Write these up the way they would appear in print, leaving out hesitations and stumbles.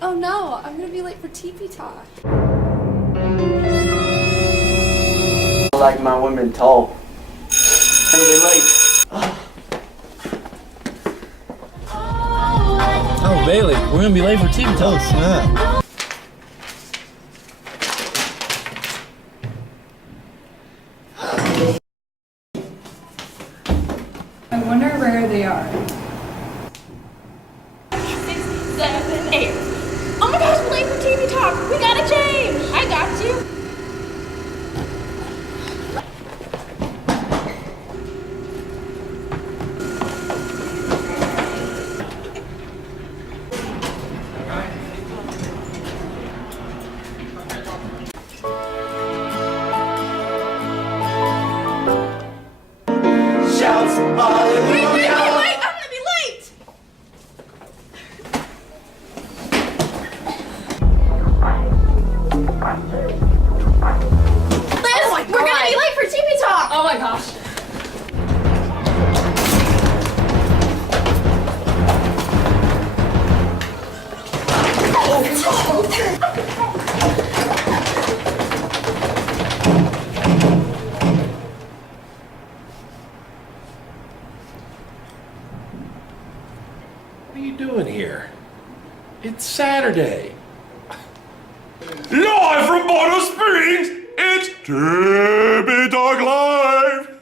Oh no, I'm gonna be late for TP Talk. I like my women tall. I'm gonna be late. Oh, Bailey, we're gonna be late for TV Talk. Oh, snap. I wonder where they are. 6, 7, 8. Oh my gosh, we're late for TV Talk. We gotta change. I got you. Wait, I'm gonna be late. Liz, we're gonna be late for TV Talk. Oh my gosh. What are you doing here? It's Saturday. Live from Bonner Springs, it's TP Talk Live.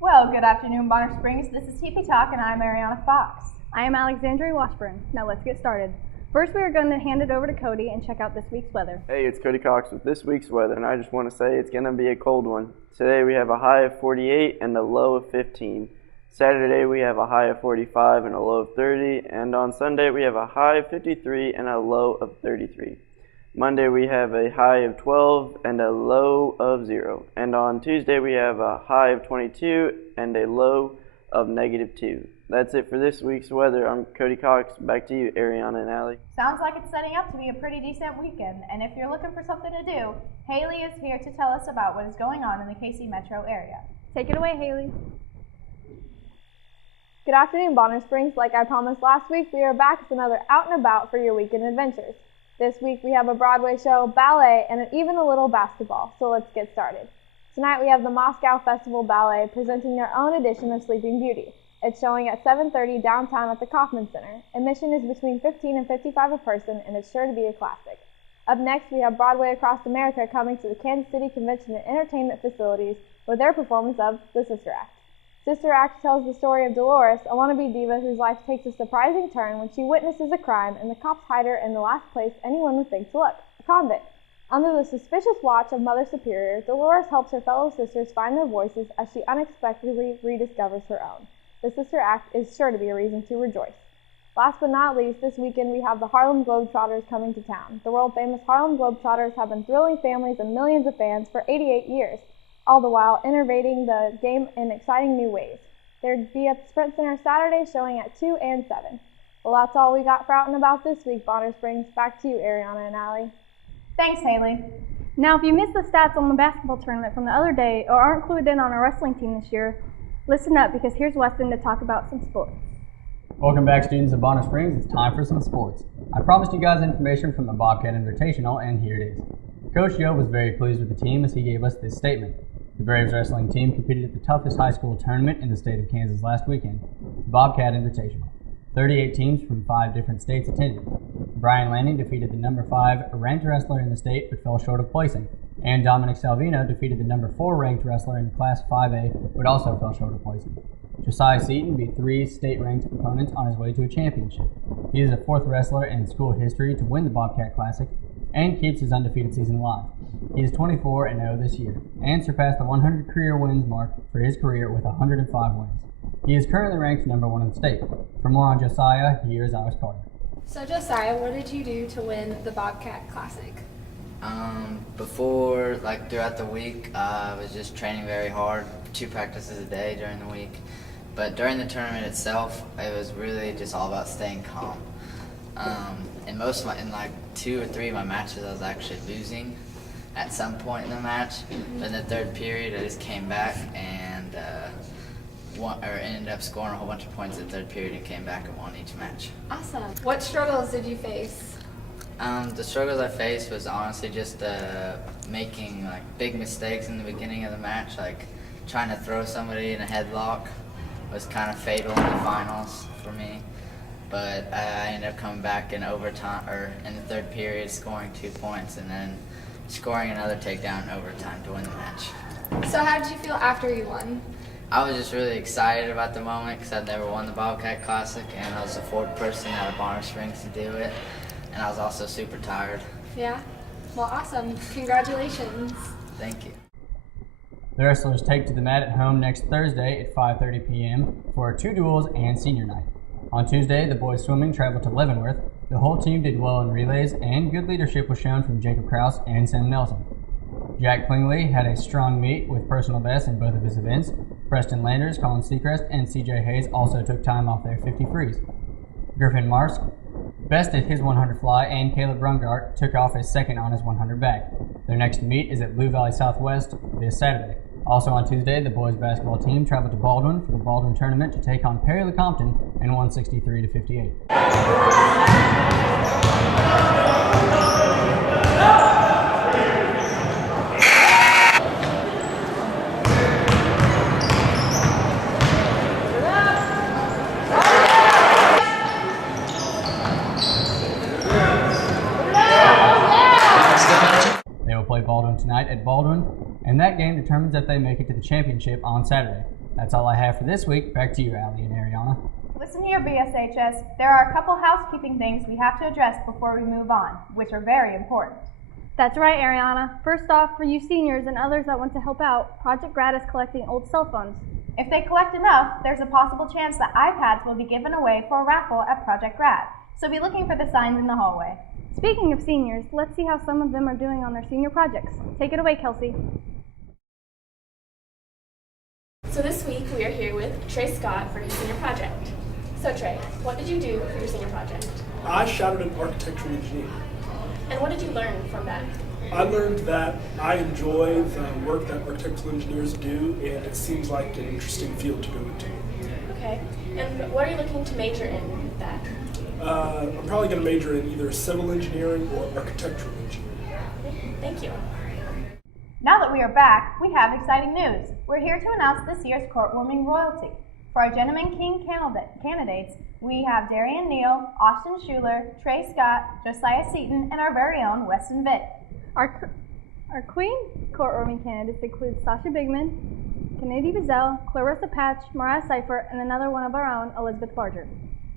Well, good afternoon, Bonner Springs. This is TP Talk, and I'm Airyana Fox. I am Alexandria Washburn. Now let's get started. First, we are going to hand it over to Cody and check out this week's weather. Hey, it's Cody Cox with this week's weather, and I just want to say it's going to be a cold one. Today we have a high of 48 and a low of 15. Saturday we have a high of 45 and a low of 30, and on Sunday we have a high of 53 and a low of 33. Monday we have a high of 12 and a low of 0, and on Tuesday we have a high of 22 and a low of -2. That's it for this week's weather. I'm Cody Cox. Back to you, Airyana and Ally. Sounds like it's setting up to be a pretty decent weekend, and if you're looking for something to do, Haley is here to tell us about what is going on in the KC metro area. Take it away, Haley. Good afternoon, Bonner Springs. Like I promised last week, we are back with another out and about for your weekend adventures. This week we have a Broadway show, ballet, and even a little basketball, so let's get started. Tonight we have the Moscow Festival Ballet presenting their own edition of Sleeping Beauty. It's showing at 7:30 downtown at the Kaufman Center. Admission is between $15 and $55 a person, and it's sure to be a classic. Up next, we have Broadway Across America coming to the Kansas City Convention and Entertainment Facilities with their performance of The Sister Act. Sister Act tells the story of Dolores, a wannabe diva whose life takes a surprising turn when she witnesses a crime and the cops hide her in the last place anyone would think to look, a convent. Under the suspicious watch of Mother Superior, Dolores helps her fellow sisters find their voices as she unexpectedly rediscovers her own. The Sister Act is sure to be a reason to rejoice. Last but not least, this weekend we have the Harlem Globetrotters coming to town. The world-famous Harlem Globetrotters have been thrilling families and millions of fans for 88 years, all the while innovating the game in exciting new ways. They'll be at the Sprint Center Saturday, showing at 2 and 7. Well, that's all we got for Out and About this week, Bonner Springs. Back to you, Airyana and Ally. Thanks, Haley. Now, if you missed the stats on the basketball tournament from the other day or aren't clued in on our wrestling team this year, listen up because here's Weston to talk about some sports. Welcome back, students of Bonner Springs. It's time for some sports. I promised you guys information from the Bobcat Invitational, and here it is. Coach Yo was very pleased with the team as he gave us this statement. The Braves wrestling team competed at the toughest high school tournament in the state of Kansas last weekend, the Bobcat Invitational. 38 teams from 5 different states attended. Brian Lanning defeated the number 5 ranked wrestler in the state but fell short of placing, and Dominic Salvino defeated the number 4 ranked wrestler in Class 5A but also fell short of placing. Josiah Seaton beat 3 state-ranked opponents on his way to a championship. He is the 4th wrestler in school history to win the Bobcat Classic and keeps his undefeated season alive. He is 24-0 this year and surpassed the 100 career wins mark for his career with 105 wins. He is currently ranked number 1 in the state. For more on Josiah, here is Alex Carter. So Josiah, what did you do to win the Bobcat Classic? Throughout the week, I was just training very hard, 2 practices a day during the week. But during the tournament itself, it was really just all about staying calm. In 2 or 3 of my matches, I was actually losing at some point in the match. But in the 3rd period, I just came back and ended up scoring a whole bunch of points in the third period and came back and won each match. Awesome. What struggles did you face? The struggles I faced was honestly just making like big mistakes in the beginning of the match, like trying to throw somebody in a headlock was kind of fatal in the finals for me. But I ended up coming back in overtime, or in the third period, scoring 2 points, and then scoring another takedown in overtime to win the match. So how did you feel after you won? I was just really excited about the moment because I'd never won the Bobcat Classic, and I was the fourth person out of Bonner Springs to do it, and I was also super tired. Yeah? Well, awesome. Congratulations. Thank you. The wrestlers take to the mat at home next Thursday at 5:30 p.m. for 2 duels and senior night. On Tuesday, the boys swimming traveled to Leavenworth. The whole team did well in relays, and good leadership was shown from Jacob Krause and Sam Nelson. Jack Klingsley had a strong meet with personal bests in both of his events. Preston Landers, Colin Seacrest, and CJ Hayes also took time off their 50 frees. Griffin Marsk bested his 100 fly, and Caleb Brungart took off his second on his 100 back. Their next meet is at Blue Valley Southwest this Saturday. Also on Tuesday, the boys basketball team traveled to Baldwin for the Baldwin tournament to take on Perry Lecompton and won 63-58. They will play Baldwin tonight at Baldwin, and that game determines if they make it to the championship on Saturday. That's all I have for this week. Back to you, Ally and Airyana. Listen here, BSHS. There are a couple housekeeping things we have to address before we move on, which are very important. That's right, Ariana. First off, for you seniors and others that want to help out, Project Grad is collecting old cell phones. If they collect enough, there's a possible chance that iPads will be given away for a raffle at Project Grad, so be looking for the signs in the hallway. Speaking of seniors, let's see how some of them are doing on their senior projects. Take it away, Kelsey. So this week we are here with Trey Scott for his senior project. So Trey, what did you do for your senior project? I shadowed an architectural engineer. And what did you learn from that? I learned that I enjoy the work that architectural engineers do, and it seems like an interesting field to go into. Okay. And what are you looking to major in with that? I'm probably going to major in either civil engineering or architectural engineering. Okay, thank you. Now that we are back, we have exciting news. We're here to announce this year's courtwarming royalty. For our Gentleman King candidates, we have Darian Neal, Austin Schuler, Trey Scott, Josiah Seaton, and our very own Weston Vitt. Our Queen courtwarming candidates include Sasha Bigman, Kennedy Bazell, Clarissa Patch, Mariah Seifert, and another one of our own, Elizabeth Barger.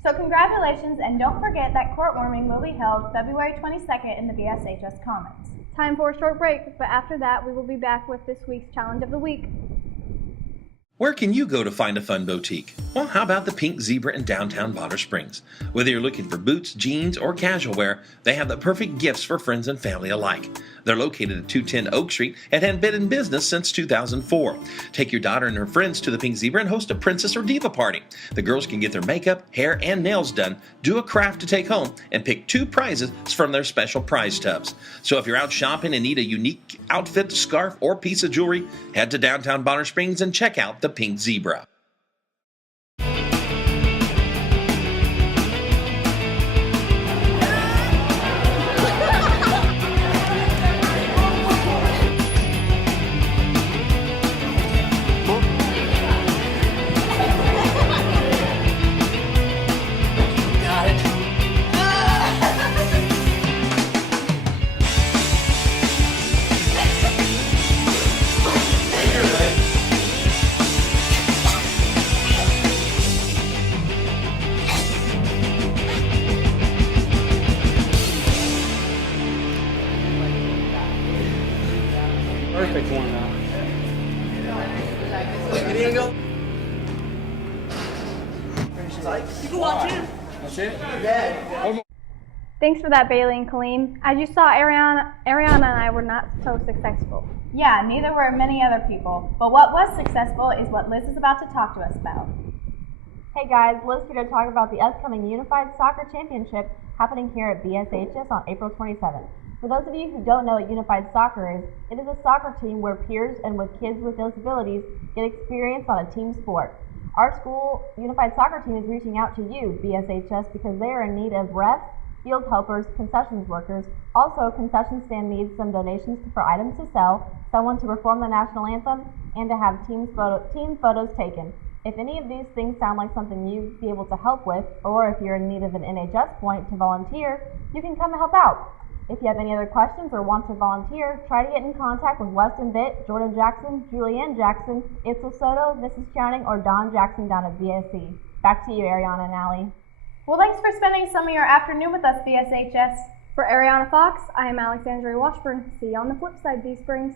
So congratulations, and don't forget that courtwarming will be held February 22nd in the BSHS Commons. Time for a short break, but after that we will be back with this week's Challenge of the Week. Where can you go to find a fun boutique? Well, how about the Pink Zebra in downtown Bonner Springs? Whether you're looking for boots, jeans, or casual wear, they have the perfect gifts for friends and family alike. They're located at 210 Oak Street and have been in business since 2004. Take your daughter and her friends to the Pink Zebra and host a princess or diva party. The girls can get their makeup, hair, and nails done, do a craft to take home, and pick 2 prizes from their special prize tubs. So if you're out shopping and need a unique outfit, scarf, or piece of jewelry, head to downtown Bonner Springs and check out the Pink Zebra. Perfect one, That's it? Thanks for that, Bailey and Colleen. As you saw, Ariana and I were not so successful. Yeah, neither were many other people, but what was successful is what Liz is about to talk to us about. Hey guys, Liz here to talk about the upcoming Unified Soccer Championship happening here at BSHS on April 27th. For those of you who don't know what Unified Soccer is, it is a soccer team where peers and with kids with disabilities get experience on a team sport. Our school Unified Soccer team is reaching out to you, BSHS, because they are in need of refs, field helpers, concessions workers. Also, concession stand needs some donations for items to sell, someone to perform the national anthem, and to have team photos taken. If any of these things sound like something you'd be able to help with, or if you're in need of an NHS point to volunteer, you can come and help out. If you have any other questions or want to volunteer, try to get in contact with Weston Vitt, Jordan Jackson, Julianne Jackson, Itzel Soto, Mrs. Chowning, or Don Jackson down at BSC. Back to you, Airyana and Ally. Well, thanks for spending some of your afternoon with us, BSHS. For Ariana Fox, I am Alexandria Washburn. See you on the flip side, B Springs.